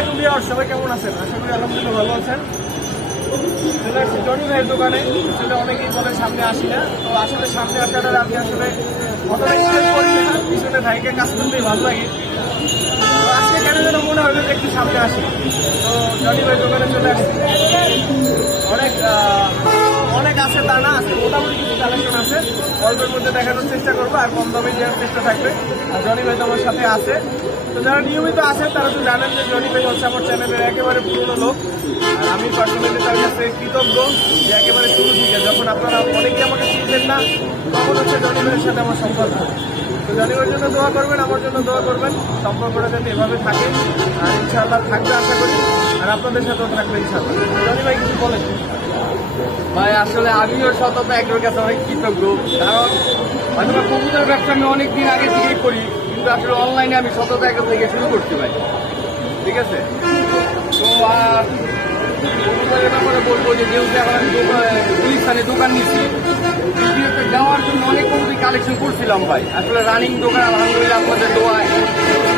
আলাইকুম ভিউয়ার্স, সবাই কেমন আছেন? আশা করি আলহামদুলিল্লাহ ভালো আছেন। চলে আসছি জনি ভাইয়ের দোকানে। আসলে অনেকেই বলে সামনে আসি না, তো আসলে সামনে আসাটা আমি আসলে অতটা এক্সপেক্ট করি না, পিছনে ভাইকে কাজ করতেই ভালো লাগে। তো আজকে কেন যেন মনে হলো যে একটু সামনে আসি, তো জনি ভাইয়ের দোকানে চলে আসছি। অনেক আছে তা না, আজকে মোটামুটি কিছু কালেকশন আছে, অল্পের মধ্যে দেখানোর চেষ্টা করবো আর কম দামে দেওয়ার চেষ্টা থাকবে। আর জনি ভাই তো আমার সাথে আছে, তো যারা নিয়মিত আছেন তারা তো জানেন যে জনি ভাই হচ্ছে আমার চ্যানেলের একেবারে পুরনো লোক। আর আমি পার্সোনালি তার কাছে কৃতজ্ঞ যে একেবারে শুরু থেকে যখন আপনারা অনেকেই আমাকে চিনতেন না, তখন হচ্ছে জনি ভাইয়ের সাথে আমার সম্পর্ক। তো জনি ভাইয়ের জন্য দোয়া করবেন, আমার জন্য দোয়া করবেন, সম্পর্কটা যাতে এভাবে থাকে আর ইনশাআল্লাহ থাকবে আশা করি, আর আপনাদের সাথেও থাকবে ইনশাআল্লাহ। জনি ভাই কিছু বলেন। ভাই আসলে আমিও সততা একজনের কাছে অনেক কৃতজ্ঞ, কারণ হয়তো কবুতর ব্যবসা আমি অনেকদিন আগে থেকেই করি, কিন্তু আসলে অনলাইনে আমি সততা একজন থেকে শুরু করছি ভাই। ঠিক আছে, তো আর কবুতরের ব্যাপারে বলবো যে যেহেতু এখন আমি গুলিস্তানে দোকান নিচ্ছি, ভিডিওতে দেওয়ার জন্য অনেক কবুতর কালেকশন করছিলাম ভাই। আসলে রানিং দোকান আলহামদুলিল্লাহ আপনাদের দোয়ায়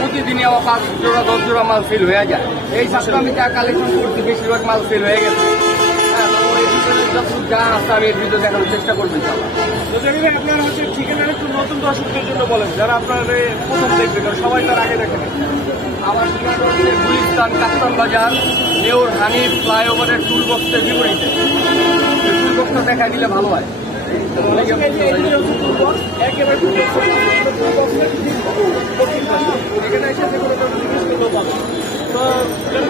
প্রতিদিনই আমার 5 জোড়া 10 জোড়া মাল সেল হয়ে যায়। এই সাথে আমি যা কালেকশন করছি বেশিরভাগ মাল সেল হয়ে গেছে। যা আছে আমি এর ভিডিও দেখানোর চেষ্টা করবেন। তো জনি ভাই আপনারা হচ্ছে ঠিকানা একটু নতুন দর্শকদের জন্য বলেন, যারা আপনার প্রথম দেখবে, কারণ সবাই তার আগে দেখেন। আমার ঠিকানা হচ্ছে গুলিস্তান কাপ্তান বাজার, নেওর হানিফ ফ্লাইওভারের টুল বক্সের বিপরীতে। টুল বক্সটা দেখা দিলে ভালো হয়। একেবারে এখানে এসে যে কোনো জিনিস কিনতেও পাবে। তো চলেন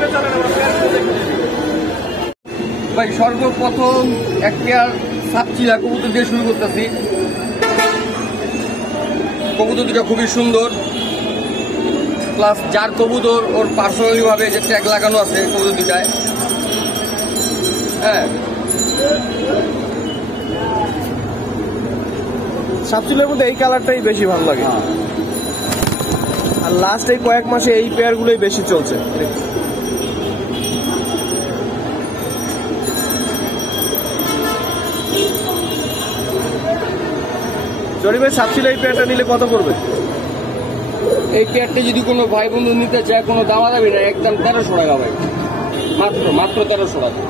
ভাই সর্বপ্রথম এক পেয়ার সাপচিলা কবুতর দিয়ে শুরু করতেছি। কবুতর দুটা খুবই সুন্দর, প্লাস যার কবুতর ওর পার্সোনালি ভাবে যে ট্যাগ লাগানো আছে কবুতর দুটায়। হ্যাঁ, সাপচিলের মধ্যে এই কালারটাই বেশি ভালো লাগে, আর লাস্ট এই কয়েক মাসে এই পেয়ারগুলোই বেশি চলছে। জনি ভাই সাপচিলা এই পেয়ারটা নিলে কত পড়বে? এই পেয়ারটা যদি কোনো ভাই বন্ধু নিতে চায় কোনো দামাদামি না, একদম 1300 টাকা ভাই, মাত্র 1300 টাকা।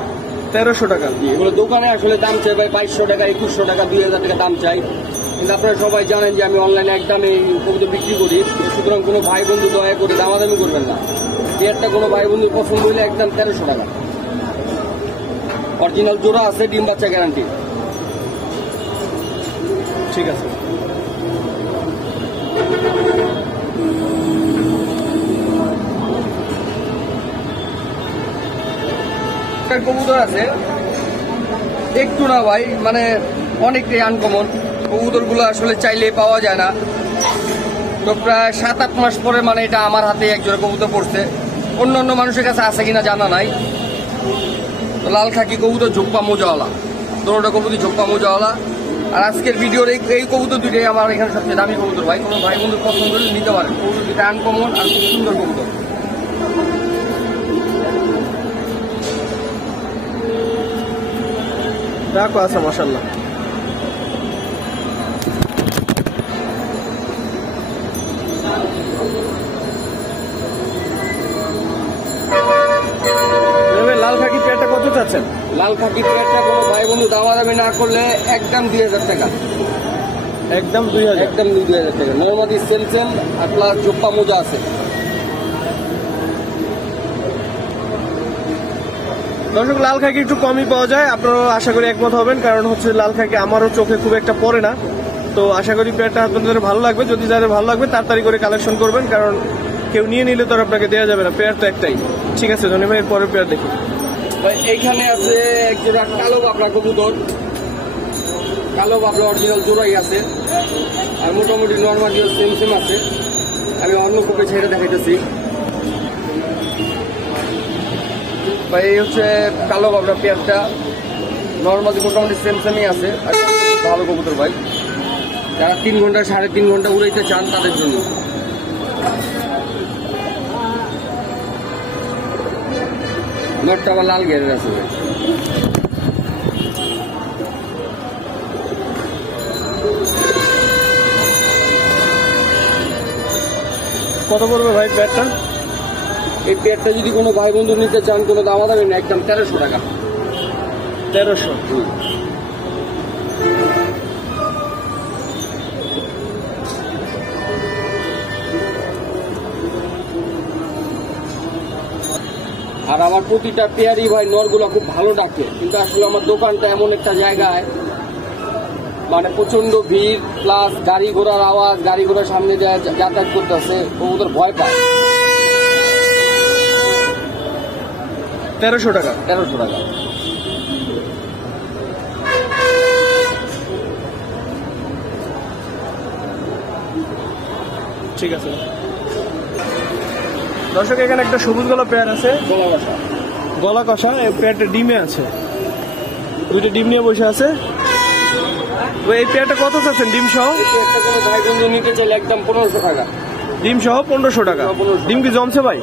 1300 টাকা? এগুলো দোকানে আসলে দাম চাই ভাই 2200 টাকা, 2100 টাকা, 2000 টাকা দাম চাই, কিন্তু আপনারা সবাই জানেন যে আমি অনলাইনে একদম এই কবুতর বিক্রি করি। সুতরাং কোনো ভাই বন্ধু দয়া করে দামাদামি করবেন না। পেয়ারটা কোনো ভাই বন্ধু পছন্দ হইলে একদম 1300 টাকা। অরিজিনাল জোড়া আছে, ডিম বাচ্চা গ্যারান্টি। ঠিক আছে। কবুতর আছে একটু না ভাই, মানে অনেকটাই আনকমন। কবুতর গুলো আসলে চাইলে পাওয়া যায় না। তো প্রায় 7-8 মাস পরে মানে এটা আমার হাতে একজোড়া কবুতর পড়ছে, অন্য অন্য মানুষের কাছে আছে কিনা জানা নাই। তো লাল খাকি কবুতর, ঝোপ্পা মোজাওয়ালা, দুটোটা কবুতর ঝোপ্পা মোজাওয়ালা। আর আজকের ভিডিওর এই কবুতর দুটোই আমার এখানে সবচেয়ে দামি কবুতর ভাই। কোনো ভাই বন্ধুর পছন্দ হলে নিতে পারেন। কবুতর দুটো আনকমন আর খুব সুন্দর কবুতর। রাখো আছে মাশাআল্লাহ। লাল খাকি পেয়ারটা কত চাচ্ছেন? লাল খাকি পেয়ারটা কোনো ভাই বন্ধু দামাদামি না করলে একদম 2000 টাকা। একদম 2000? একদম 2000 টাকা। নর্মাদি সেলসেল আর প্লাস জোপ্পা মোজা আছে। দর্শক, লাল খাকি একটু কমই পাওয়া যায়, আপনারাও আশা করি একমত হবেন, কারণ হচ্ছে লাল খাকি আমারও চোখে খুব একটা পড়ে না। তো আশা করি পেয়ারটা আপনাদের ভালো লাগবে। যদি যাদের ভালো লাগবে তাড়াতাড়ি করে কালেকশন করবেন, কারণ কেউ নিয়ে নিলে তো আপনাকে দেওয়া যাবে না, পেয়ার তো একটাই। ঠিক আছে জনি ভাই, পরের পেয়ার দেখি। এইখানে আছে এক জোড়া কালো বাবলা কবুতর। কালো বাবলা অরিজিনাল জোড়াই আছে, আর মোটামুটি নর্মাল সেম আছে। আমি অন্য কোপে ছেড়ে দেখাইতেছি ভাই। এই হচ্ছে কালো বাবলা পেয়ারটা, নর্মালি মোটামুটি সেমই আছে। আর ভালো কবুতর ভাই, যারা 3 ঘন্টা 3.5 ঘন্টা উড়াইতে চান তাদের জন্য। নটটা আবার লাল গেরের আছে ভাই। কত পড়বে ভাই পেয়ারটা? এই পেয়ারটা যদি কোনো ভাই বন্ধু নিতে চান কোনো দামাদামি না, একদম 1300 টাকা। 1300। আর আমার প্রতিটা পেয়ারই ভাই নরগুলো খুব ভালো ডাকে, কিন্তু আসলে আমার দোকানটা এমন একটা জায়গায় মানে প্রচন্ড ভিড়, প্লাস গাড়ি ঘোড়ার আওয়াজ, গাড়ি ঘোড়ার সামনে যাতায়াত করতেছে, ওদের ভয় পায়। 1300 টাকা। 1300 টাকা। ঠিক আছে দর্শক, এখানে একটা সবুজ গলা পেয়ার আছে, গলা কষা। এই পেয়ারটা ডিমে আছে, 2টা ডিম নিয়ে বসে আছে। তো এই পেয়ারটা কত চাচ্ছেন ডিম সহ? ভাই বন্ধু নিতে চাইলে একদম 1500 টাকা। ডিম সহ 1500 টাকা। ডিম কি জমছে ভাই?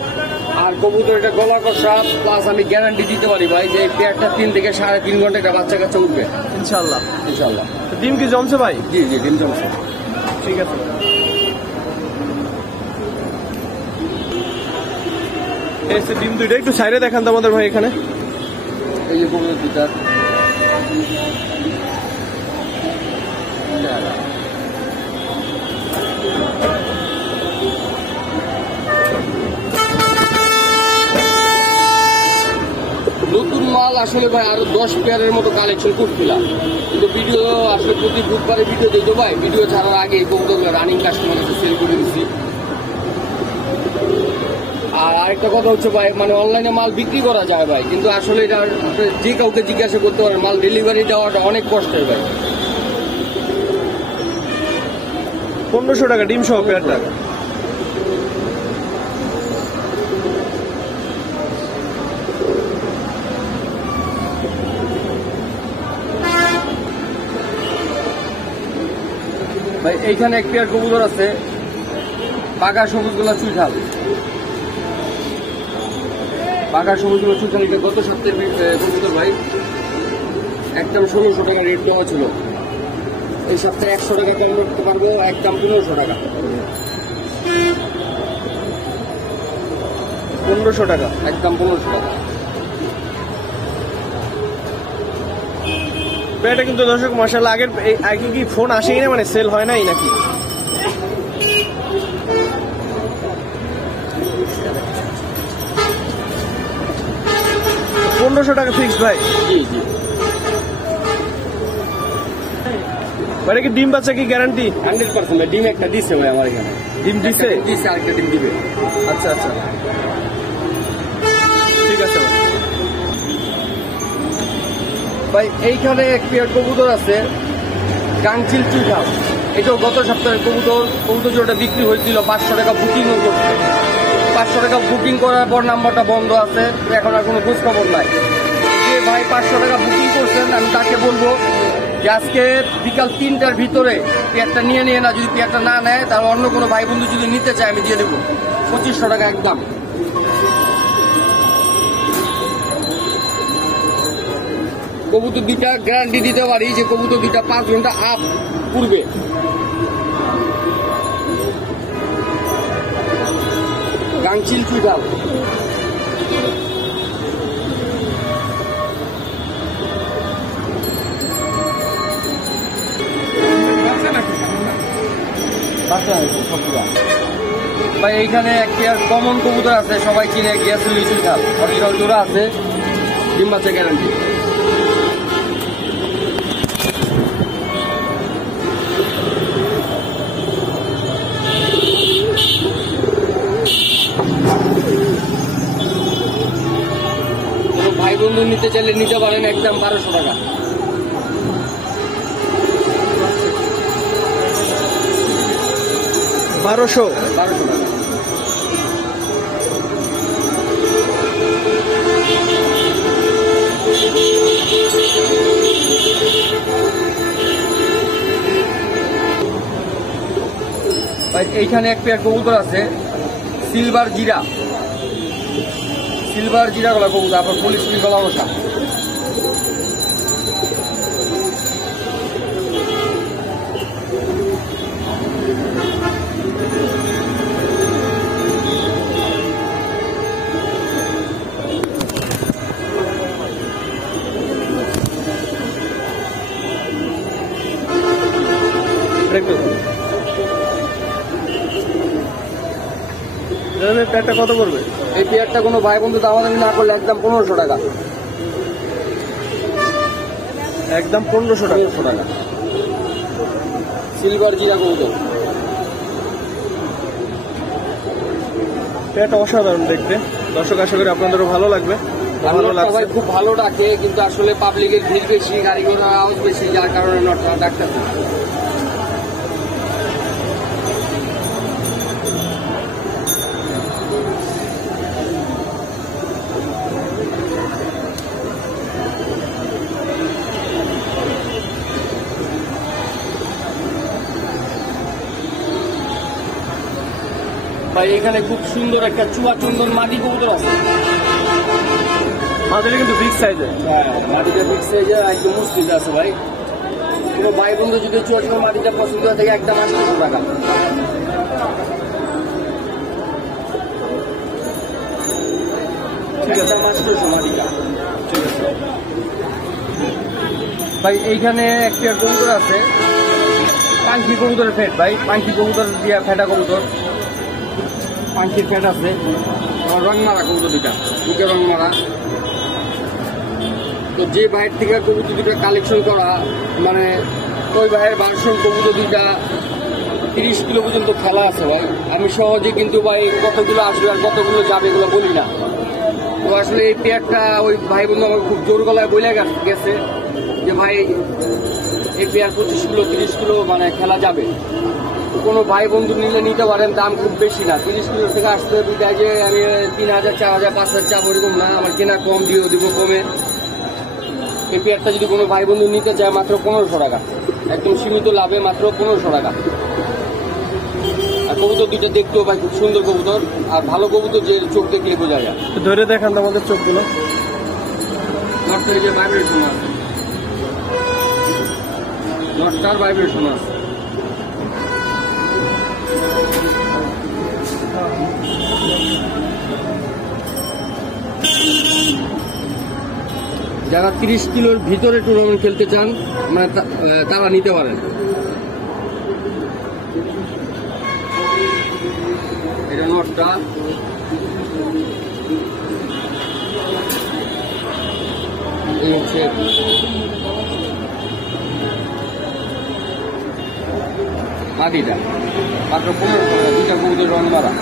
আর কবুতর এটা গলা কষা, প্লাস আমি গ্যারান্টি দিতে পারি ভাই যে এই পেয়ারটা 3 থেকে 3.5 ঘন্টা একটা বাচ্চা কাচ্চা উঠবে ইনশাল্লাহ। ইনশাল্লাহ। ডিম কি জমছে ভাই? জি জি, ডিম জমছে। ঠিক আছে। ডিম 2টা একটু সাইডে দেখান তো আমাদের ভাই। এখানে এই যে কবুতর দুটা, নতুন মাল আসলে ভাই আরো 10 পেয়ারের মতো কালেকশন করছিলাম, কিন্তু ভিডিও আসলে প্রতি বুধবারে ভিডিও দিতে ভাই, ভিডিও ছাড়ার আগে কবুতরগুলো রানিং কাস্টমার সেল করে দিচ্ছি। আর আরেকটা কথা হচ্ছে ভাই, মানে অনলাইনে মাল বিক্রি করা যায় ভাই, কিন্তু আসলে এটা যে কাউকে জিজ্ঞাসা করতে পারেন, মাল ডেলিভারি দেওয়াটা অনেক কষ্টের ভাই। 1500 টাকা ডিম সহ পেয়ারটা। ভাই এইখানে এক পেয়ার কবুতর আছে, পাকা সবুজগুলা চুইঠাল। পাকা সবুজগুলো চুইঠাল, এটা গত সপ্তাহের কবুতর ভাই, একদম 1600 টাকা রেট দেওয়া ছিল। এই সপ্তাহে 100 টাকা কম করতে পারবো, একদম 1500 টাকা। 1500 টাকা, একদম 1500 টাকা। পেয়ারটা কিন্তু দর্শক মাশাআল্লাহ আগের আগে কি ফোন আসেই না, মানে সেল হয় নাই নাকি? 1500 টাকা ফিক্সড ভাই। জি জি। মানে কি ডিম বাচ্চা কি গ্যারান্টি? 100% ডিম একটা দিছে ভাই আমার এখানে। ডিম দিছে? দিছে, আরেকটা ডিম দিবে। আচ্ছা আচ্ছা, ঠিক আছে ভাই। ভাই এইখানে এক পেয়ার কবুতর আছে, গাংচিল চুইঠাল। এটাও গত সপ্তাহের কবুতর যেটা বিক্রি হয়েছিল 500 টাকা বুকিংও করছে। 500 টাকা বুকিং করার পর নাম্বারটা বন্ধ আছে, এখন আর কোনো খোঁজ খবর নাই। যে ভাই 500 টাকা বুকিং করছেন, আমি তাকে বলবো যে আজকে বিকাল 3টার ভিতরে পেয়ারটা নিয়ে না, যদি পেয়ারটা না নেয় তাহলে অন্য কোনো ভাই বন্ধু যদি নিতে চায় আমি দিয়ে দেবো 2500 টাকা একদম। কবুতর দুইটা গ্যারান্টি দিতে পারি যে কবুতর দুইটা 5 ঘন্টা আপ পূর্বে। গাংচিল চুইঠাল। ভাই এইখানে এক পেয়ার কমন কবুতর আছে, সবাই চিনে, গ্যাসুলি চুইঠাল। অরিজিনাল জোড়া আছে, ডিম বাচ্চা গ্যারান্টি। ভাই বন্ধু নিতে চাইলে নিতে পারেন, একদম 1200 টাকা। 1200 টাকা। ভাই এইখানে এক পেয়ার কবুতর আছে, সিলভার জিরা গলা কবুতর, আপনার পুলিশ গলা বসা। এই পেয়ারটা কত পড়বে? এই পেয়ারটা কোনো ভাই বন্ধু দামাদামি না করলে একদম 1500 টাকা। একদম 1500 টাকা। 1500 টাকা সিলভার জিরা কবুতর। পেয়ারটা অসাধারণ দেখতে। দর্শক আশা করি আপনাদেরও ভালো লাগবে। ভালো লাগছে। ভাই খুব ভালো ডাকে, কিন্তু আসলে পাবলিকের ভিড় বেশি, গাড়ি ঘোড়া আওয়াজ বেশি, যার কারণে নটটা ডাকতে। ভাই এখানে খুব সুন্দর একটা চুয়া চন্দন মাটি কবুতর আছে। মাটিটা কিন্তু বিগ সাইজের। হ্যাঁ, মাটিটা বিগ সাইজের, একদম মুশকিল আছে ভাই। কোনো ভাই বন্ধু যদি চুয়া চন্দন মাটিটা পছন্দ হয়ে থাকে একদম 800 টাকা। ঠিক আছে, 800 মাটিটা। ঠিক আছে ভাই, এইখানে একটা কবুতর আছে, পাঙ্কি কবুতরের ফেট ভাই। পাঙ্কি কবুতর দিয়া ফেটা কবুতর, পাঙ্কির ফেট আছে। রং মারা কবুতর দুটা, দুটো রং মারা। তো যে ভাইয়ের থেকে কবুতর দুটা কালেকশন করা, মানে ওই ভাইয়ের ভার্সন কবুতর দুইটা 30 কিলো পর্যন্ত খেলা আছে ভাই। আমি সহজে কিন্তু ভাই কতগুলো আসবে আর কতগুলো যাবে এগুলো বলি না। তো আসলে এই পেয়ারটা ওই ভাই বন্ধু আমার খুব জোর গলায় বলে গেছে যে ভাই এই পেয়ার 25 কিলো 30 কিলো মানে খেলা যাবে। কোনো ভাই বন্ধু নিলে নিতে পারেন, দাম খুব বেশি না। 30 কিলো থেকে আসতে বিদায় যে আমি 3000 4000 5000 চাপ ওরকম না, আমার কেনা কম দিয়েও দিব কমে। এই পেয়ারটা যদি কোনো ভাই বন্ধু নিতে চায় মাত্র 1500 টাকা, একদম সীমিত লাভে মাত্র 1500 টাকা। আর কবুতর দুইটা দেখতেও ভাই খুব সুন্দর কবুতর, আর ভালো কবুতর যে চোখ দেখলে বোঝা যায়। ধরে দেখান আমাদের চোখগুলো। নটটা এই যে ভাইব্রেশন আছে, নটটার ভাইব্রেশন আছে। যারা 30 কিলোর ভিতরে টুর্নামেন্ট খেলতে চান মানে তারা নিতে পারেন। এটা নটটা, এই হচ্ছে মাটিটা, মাত্র 1500 টাকা। দুইটা কবুতর রং মারা।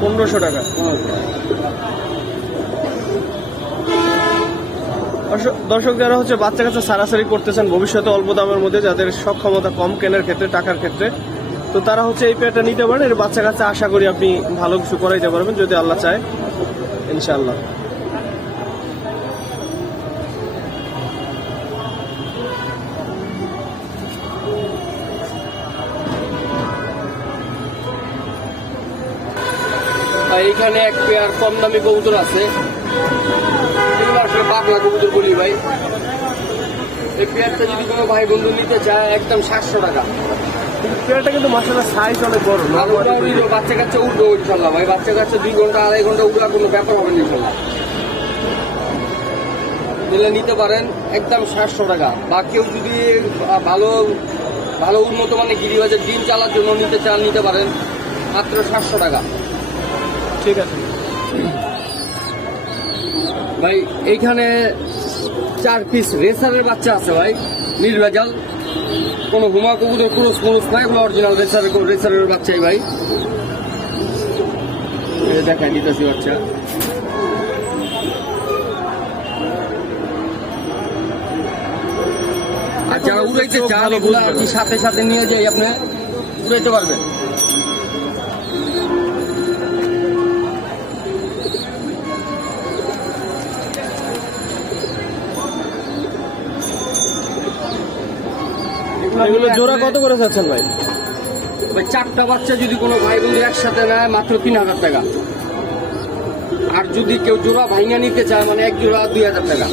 $1500 টাকা। দর্শক যারা হচ্ছে বাচ্চা কাচ্চা সারাসারি করতেছেন ভবিষ্যতে অল্প দামের মধ্যে, যাদের সক্ষমতা কম কেনার ক্ষেত্রে, টাকার ক্ষেত্রে, তো তারা হচ্ছে এই পেয়ারটা নিতে পারেন। এর বাচ্চা কাচ্চা আশা করি আপনি ভালো কিছু করাইতে পারবেন যদি আল্লাহ চায়, ইনশাআল্লাহ। এইখানে এক পেয়ার কম দামি কবুতর আছে, এগুলো আসলে পাগলা কবুতর বলি ভাই। এই পেয়ারটা যদি কোনো ভাই বন্ধু নিতে চায় একদম 700 টাকা। পেয়ারটা কিন্তু মাশাআল্লাহ সাইজ অনেক বড়। বাচ্চা কাচ্চা উঠবে ইনশাল্লাহ ভাই, বাচ্চা কাচ্চা 2 ঘন্টা 2.5 ঘন্টা উঠলে কোনো ব্যাপার হবে না ইনশাল্লাহ। নিলে নিতে পারেন একদম 700 টাকা। বা কেউ যদি ভালো ভালো উন্নত মানের গিরিবাজের ডিম চালার জন্য নিতে চান নিতে পারেন মাত্র 700 টাকা। ঠিক আছে ভাই, এইখানে 4 পিস রেসারের বাচ্চা আছে ভাই, নির্ভেজাল, কোনো হুমা কবুতর ক্রস ক্রস নাই, এগুলো অরিজিনাল রেসারের বাচ্চাই ভাই। দেখাই দিতেছি বাচ্চা। আর যারা উড়াইতে চান এগুলো আর কি সাথে সাথে নিয়ে যাই, আপনি উড়াইতে পারবেন। এগুলো জোড়া কত করে যাচ্ছেন ভাই? ভাই 4টা বাচ্চা যদি কোনো ভাই বন্ধু একসাথে নেয় মাত্র 3000 টাকা। আর যদি কেউ জোড়া ভাইঙ্গা নিতে চায় মানে এক জোড়া 2000 টাকা।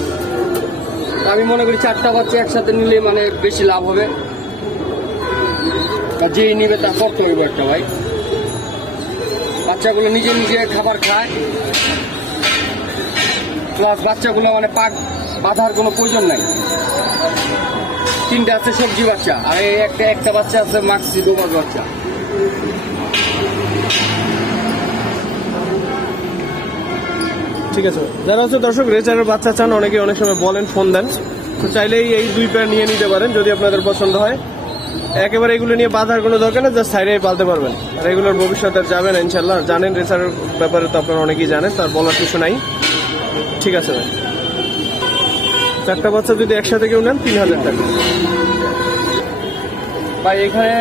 আমি মনে করি 4টা বাচ্চা একসাথে নিলে মানে বেশি লাভ হবে। যে নিবে তা করতে হবে একটা ভাই। বাচ্চাগুলো নিজে নিজে খাবার খায়, প্লাস বাচ্চাগুলো মানে পাক বাঁধার কোনো প্রয়োজন নাই। তিনটা আছে সবজি বাচ্চা, আর এই একটা বাচ্চা আছে মাক্সি ডোমার বাচ্চা। ঠিক আছে, যারা হচ্ছে দর্শক রেচারের বাচ্চা চান, অনেকে অনেক সময় বলেন, ফোন দেন, তো চাইলেই এই 2 পেয়ার নিয়ে নিতে পারেন যদি আপনাদের পছন্দ হয়। একেবারে এগুলো নিয়ে বাঁধার কোনো দরকার নেই, জাস্ট সাইডেই পালতে পারবেন। আর এগুলোর ভবিষ্যতে যাবেন ইনশাল্লাহ। জানেন রেচারের ব্যাপারে তো আপনারা অনেকেই জানেন, তার বলার কিছু নাই। ঠিক আছে ভাই, 4টা বাচ্চা যদি একসাথে কেউ নেন 3000 টাকা। ভাই এখানে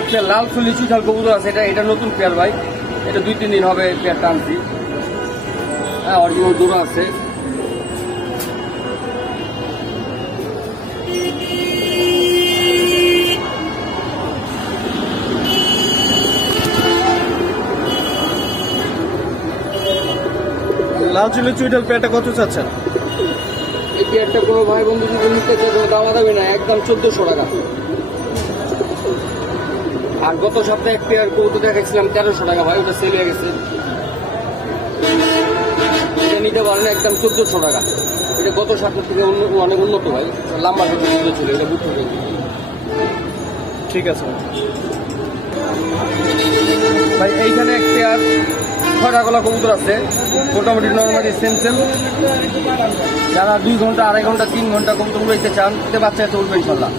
একটা লাল চুলি চুইঠাল কবুতর আছে, এটা নতুন পেয়ার ভাই। এটা 2-3 দিন হবে পেয়ারটা আনছি। হ্যাঁ, অরিজিনাল জোড়া আছে। লাল চুলি চুইঠাল পেয়ারটা কত চাচ্ছেন? এই পেয়ারটা কোনো ভাই বন্ধু যদি নিতে চায় কোনো দামা দামি না, একদম 1400 টাকা। আর গত সপ্তাহে এক পেয়ার কবুতর দেখাচ্ছিলাম 1300 টাকা ভাই, ওটা সেল হয়ে গেছে। এটা নিতে পারেন একদম 1400 টাকা। এটা গত সপ্তাহ থেকে অনেক উন্নত ভাই, লম্বা থেকে ছিল, এটা বুঝতে হবে। ঠিক আছে ভাই এইখানে এক পেয়ার ছটা গলা কবুতর আছে, মোটামুটি নর্মালি সেম। যারা 2 ঘন্টা, 2.5 ঘন্টা, 3 ঘন্টা কবুতর উড়াইতে চান, তে বাচ্চা এতে উঠবে ইনশাল্লাহ।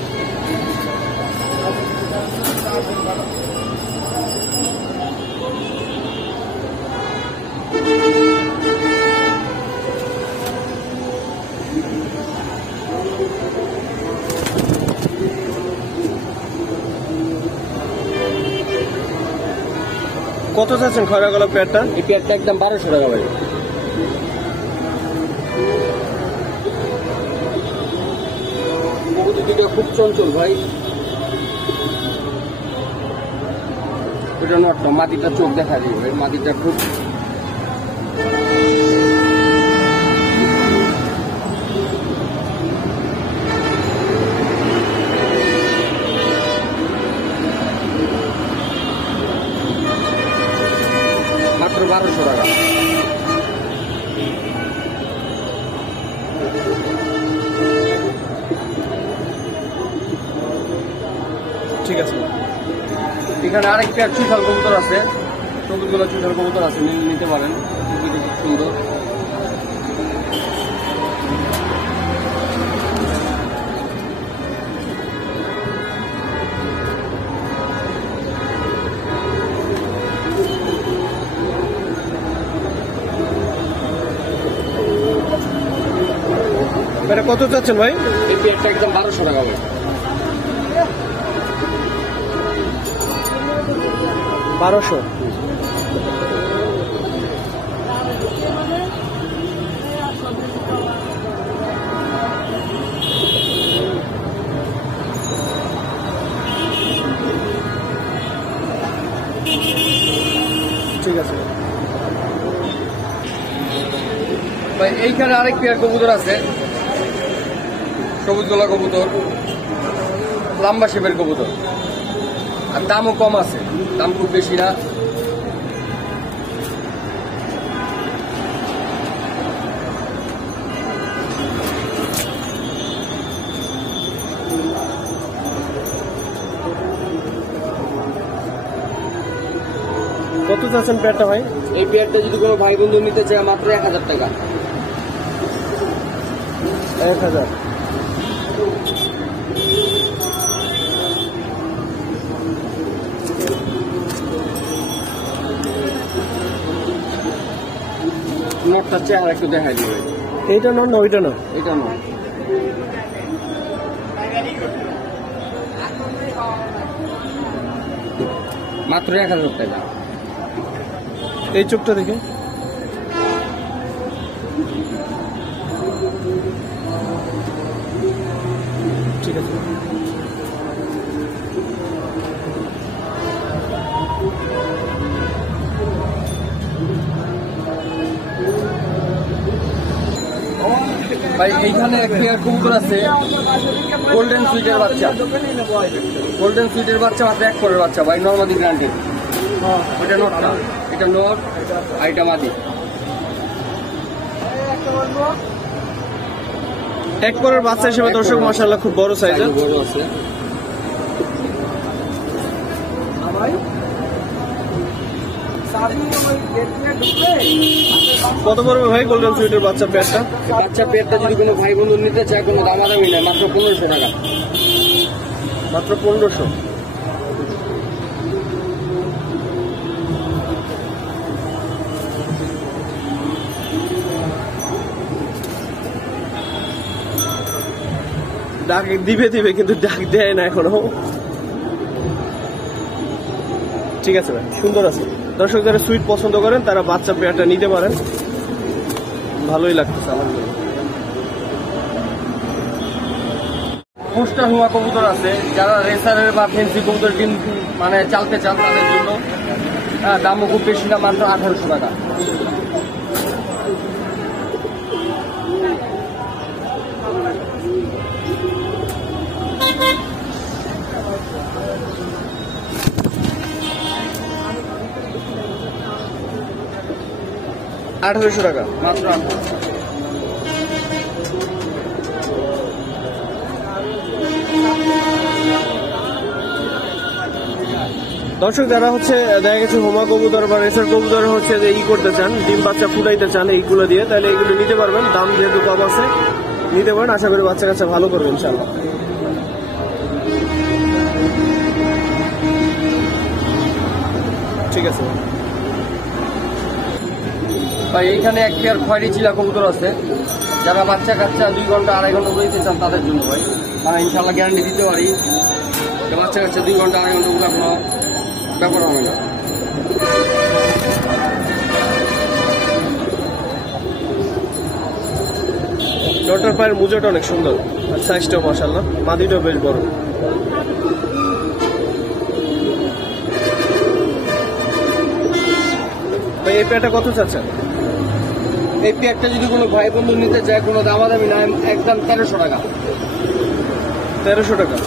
কত চাচ্ছেন খয়রা গলা পেয়ারটা? এই পেয়ারটা একদম 1200 টাকা ভাই। কবুতর দুটো খুব চঞ্চল ভাই। এটা নটটা, মাটিটা চোখ দেখা যায় ভাই, মাটিটা খুব মাত্র 1200 টাকা। ঠিক আছে, এখানে আরেক পেয়ার চুইঠাল কবুতর আছে, সবুজগুলো চুইঠাল কবুতর আছে, নিতে পারেন, খুব সুন্দর। এটা কত চাচ্ছেন ভাই? এই পেয়ারটা একদম 1200 টাকা ভাই। 1200। ঠিক আছে ভাই, এইখানে আরেক পেয়ার কবুতর আছে, সবুজ গলা কবুতর, লম্বা শেপের কবুতর, আর দামও কম আছে, দাম খুব বেশি না। কত চাচ্ছেন পেয়ারটা ভাই? এই পেয়ারটা যদি কোনো ভাই বন্ধু নিতে চায় মাত্র 1000 টাকা। 1000। নটটার চেহারা একটু দেখাই দিবে। এইটা নন না ওইটা না? এটা নয়, মাত্র 1000 টাকা। এই চোখটা দেখে ঠিক আছে। ভাই এইখানে এক পেয়ার কবুতর আছে, গোল্ডেন সুইটের বাচ্চা। গোল্ডেন সুইটের বাচ্চা মাত্র 1 পরের বাচ্চা ভাই, নর্মাদি গ্রান্টেড। ওইটা নটটা, এটা নট, আর এটা মাদি। এক পরের বাচ্চা হিসেবে দর্শক মাশাআল্লাহ খুব বড় সাইজের। বড় আছে। কত পড়বে ভাই গোল্ডেন সুইটের বাচ্চা পেয়ারটা? বাচ্চা পেয়ারটা যদি কোনো ভাই বন্ধু নিতে চায় কোনো দামাদামি নেই, মাত্র 1500 টাকা। মাত্র 1500। ডাক দিবে কিন্তু ডাক দেয় না এখনো। ঠিক আছে ভাই, সুন্দর আছে। দর্শক যারা সুইট পছন্দ করেন তারা বাচ্চা পেয়ারটা নিতে পারেন, ভালোই লাগতেছে আলহামদুলিল্লাহ। পোস্টা হুয়া কবুতর আছে, যারা রেসারের বা ফেন্সি কবুতর ডিম মানে চালতে চান তাদের জন্য। দামও খুব বেশি না, মাত্র 1800 টাকা। আঠারোশো টাকা মাত্র 1800। দর্শক যারা হচ্ছে দেখা গেছে হোমা কবুতর বা রেসার কবুতর হচ্ছে যে করতে চান, ডিম বাচ্চা ফুটাইতে চান এইগুলো দিয়ে, তাহলে এগুলো নিতে পারবেন। দাম যেহেতু কম আছে নিতে পারেন, আশা করি বাচ্চা কাচ্চা ভালো করবেন ইনশাআল্লাহ। ঠিক আছে ভাই, এইখানে এক পেয়ার খয়েরি চিলা কবুতর আছে, যারা বাচ্চা কাচ্চা 2 ঘন্টা 2.5 ঘন্টা দিতে চান তাদের জন্য ভাই। ইনশাল্লাহ গ্যারান্টি দিতে পারি যে বাচ্চা কাচ্চা 2 ঘন্টা 2.5 ঘন্টা কোনো ব্যাপার হবে না। ডটার পায়ের মুজোটা অনেক সুন্দর, আর সাইজটাও মাশাআল্লাহ, মাদিটাও বেশ বড়। ভাই এই পেয়ারটা কত চাচ্ছেন? এই পেয়ারটা যদি কোনো ভাই বন্ধু নিতে চায় কোনো দামাদামি না, একদম 1300 টাকা। 1300 টাকা।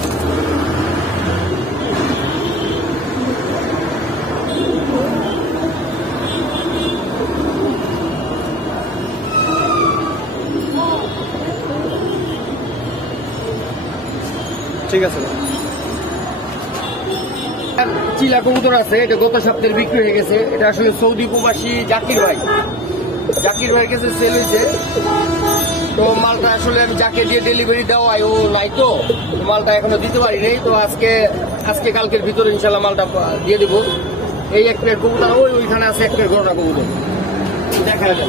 ঠিক আছে। চিলা কবুতর আছে, এটা গত সপ্তাহে বিক্রি হয়ে গেছে। এটা আসলে সৌদি প্রবাসী জাকির ভাইয়ের কাছে সেল হয়েছে। তো মালটা আসলে আমি যাকে দিয়ে ডেলিভারি দেওয়াই ও নাই, তো মালটা এখনো দিতে পারি নাই। তো আজকে কালকের ভিতরে ইনশাল্লাহ মালটা দিয়ে দেবো। এই এক প্লেট কবুতর ওইখানে আছে, এক প্লেট ঘটনা কবুতর দেখা যাবে।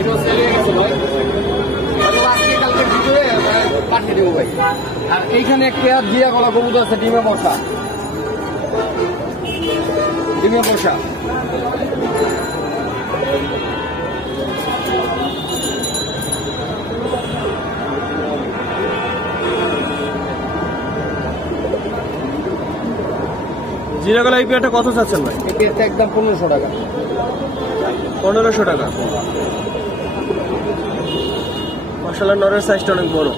এটা সেল হয়ে গেছে ভাই, আজকে কালকের ভিতরে পাঠিয়ে দেবো ভাই। আর এইখানে এক পেয়ার জিয়া কলা কবুতর আছে, ডিমে বসা। জিরাগলা এই পেয়ারটা কত চাচ্ছেন ভাই? এই পেয়ারটা একদম 1500 টাকা। 1500 টাকা। মাশাআল্লাহ, নরের সাইজটা অনেক বড়।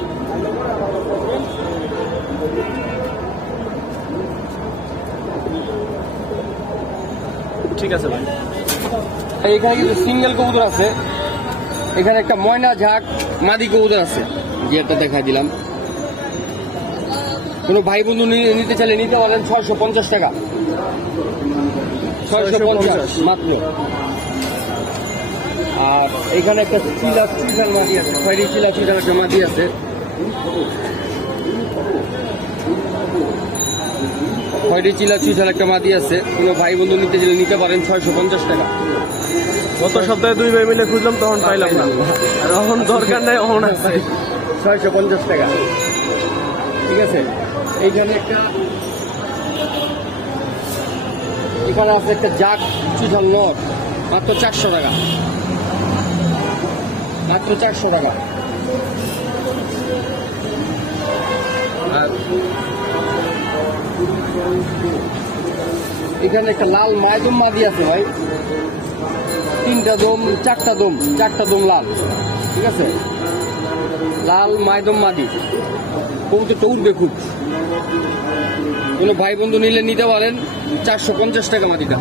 ঠিক আছে ভাই। এখানে কিন্তু সিঙ্গেল কবুতর আছে। এখানে একটা ময়না ঝাঁক মাদি কবুতর আছে, যে একটা দেখাই দিলাম। কোনো ভাই বন্ধু নিতে চাইলে নিতে পারেন 650 টাকা। 650 মাত্র। আর এখানে একটা চিলা চুইঝাল মাদি আছে, খয়েরি চিলা চুইঝাল একটা মাদি আছে। খয়েরি চিলা চুইঝাল একটা মাদি আছে, কোনো ভাই বন্ধু নিতে চাইলে নিতে পারেন 650 টাকা। গত সপ্তাহে 2 ভাই মিলে খুঁজলাম, তখন পাইলাম না, আর এখন দরকার নাই, এখন আছে 650 টাকা। ঠিক আছে। এইখানে এখানে আছে একটা জাক চুঝাল নট, মাত্র 400 টাকা। মাত্র 400 টাকা। আর এখানে একটা লাল মায়দম মাদি আছে ভাই, 3টা দম 4টা দম লাল। ঠিক আছে, লাল মায়দম মাদি। কবুতরটা উঠবে খুব। কোনো ভাই বন্ধু নিলে নিতে পারেন 450 টাকা মাদিটা।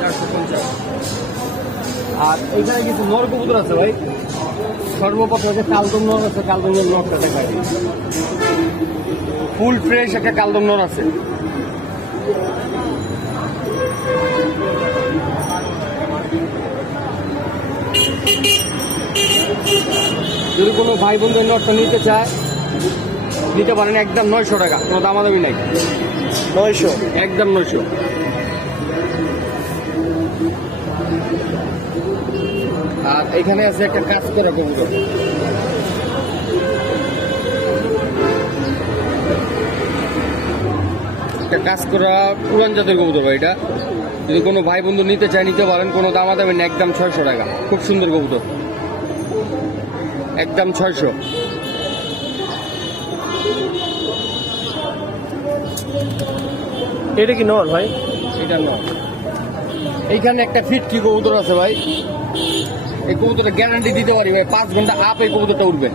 450। আর এখানে কিছু নর কবুতর আছে ভাই। সর্বপ্রথম যে কালদম নর আছে, কালদমের নরটা দেখাই দিই। ফুল ফ্রেশ একটা কালদম নর আছে। যদি কোনো ভাই বন্ধু নটটা নিতে চায় নিতে পারেন, একদম 900 টাকা, কোনো দামাদামি নাই। 900 একদম 900। আর এখানে আছে একটা কাজ করা কবুতর। একটা কাজ করা পুরান জাতের কবুতর ভাই। এটা যদি কোনো ভাই বন্ধু নিতে চায় নিতে পারেন, কোনো দামাদামি নেই, একদম 600 টাকা। খুব সুন্দর কবুতর, একদম 600। এটা কি নর ভাই? এটা নয়। এইখানে একটা ফিটকি কবুতর আছে ভাই। এই কবুতরটা গ্যারান্টি দিতে পারি ভাই, 5 ঘন্টা আপ এই কবুতরটা উঠবে।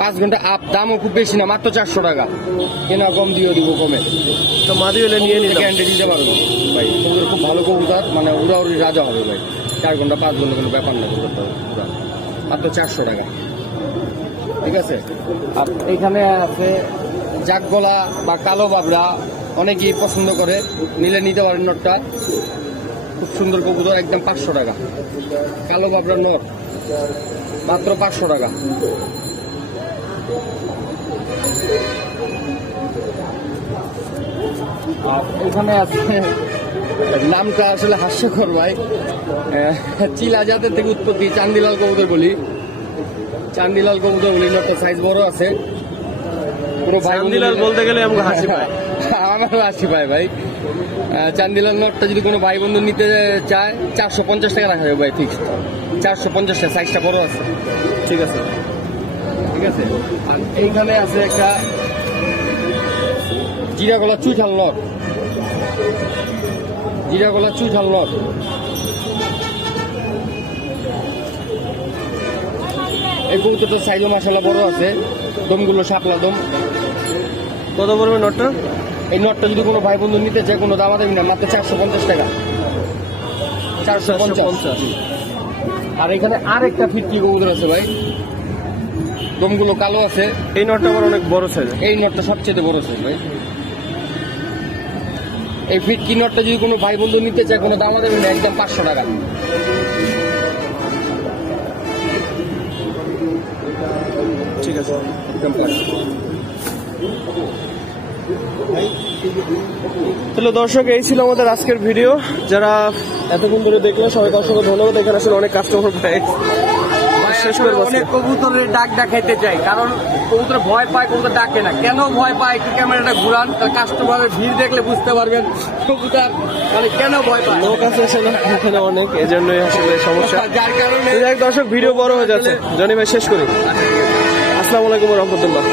5 ঘন্টা আপ, দামও খুব বেশি না, মাত্র 400 টাকা। কেনা কম দিয়ে দিব কমে। তো মাদি হলে নিয়ে নিলাম। গ্যারান্টি দিতে পারবো ভাই। কবুতর খুব ভালো কবুতর, মানে উড়াউড়ি রাজা হবে ভাই। 4 ঘন্টা 5 ঘন্টা কোনো ব্যাপার না কবুতরটা পুরা। মাত্র 400 টাকা। ঠিক আছে। আর এইখানে আছে জাকগলা বা কালো বাবরা, অনেকেই পছন্দ করে, নিলে নিতে পারেন নটটা। খুব সুন্দর কবুতর, একদম 500 টাকা। কালো বাবরা নট মাত্র 500 টাকা। আর এখানে আছে, নামটা আসলে হাস্যকর ভাই, চিলা জাতের থেকে উৎপত্তি, চান্দিলাল কবুতর বলি। চান্দিলাল কবুতর বলি, নটটা সাইজ বড় আছে। পুরো ভাই চান্দিলাল বলতে গেলে আমাকে হাসি পায়। আমারও হাসি পায় ভাই। চান্দিলাল নটটা যদি কোনো ভাই বন্ধু নিতে চায় 450 টাকা রাখা যাবে ভাই, ফিক্সড 450 টাকা। সাইজটা বড় আছে। ঠিক আছে, ঠিক আছে। আর এইখানে আছে একটা জিরাগলা চুইঠাল নট। জিরাগলা চুইঠাল নট। এই কবুতরটার সাইজও মাশাআল্লাহ বড় আছে, দমগুলো শাপলা দম। কত পড়বে নটটা? এই নটটা যদি কোনো ভাই বন্ধু নিতে চায়, কোনো দামাদামি না, মাত্র 450 টাকা। 450। আর এখানে আরেকটা ফিটকি কবুতর আছে ভাই, দমগুলো কালো আছে। এই নটটা আবার অনেক বড় সাইজ। এই নটটা সবচেয়ে বড় সাইজ ভাই। এই ফিটকি নটটা যদি কোনো ভাই বন্ধু নিতে চায়, কোনো দামাদামি না, একদম 500 টাকা। ঠিক আছে, একদম 500। তাহলে দর্শক, এই ছিল আমাদের আজকের ভিডিও। যারা এতক্ষণ ধরে দেখলো সবাইকে অসংখ্য ধন্যবাদ। এখানে আসলে অনেক কাস্টমার পায়। শেষ করে অনেক কবুতরের ডাক দেখাইতে চাই, কারণ কবুতর ভয় পায়, কবুতর ডাকে না। কেন ভয় পায়, একটু ক্যামেরাটা ঘুরান, কাস্টমারের ভিড় দেখলে বুঝতে পারবেন কবুতর মানে কেন ভয় পায়। লোক আছে এখানে অনেক, এই জন্যই আসলে সমস্যা। যার কারণে দর্শক, ভিডিও বড় হয়ে যাচ্ছে। জনি ভাই শেষ করি। আসসালামু আলাইকুম ওয়া রাহমাতুল্লাহ।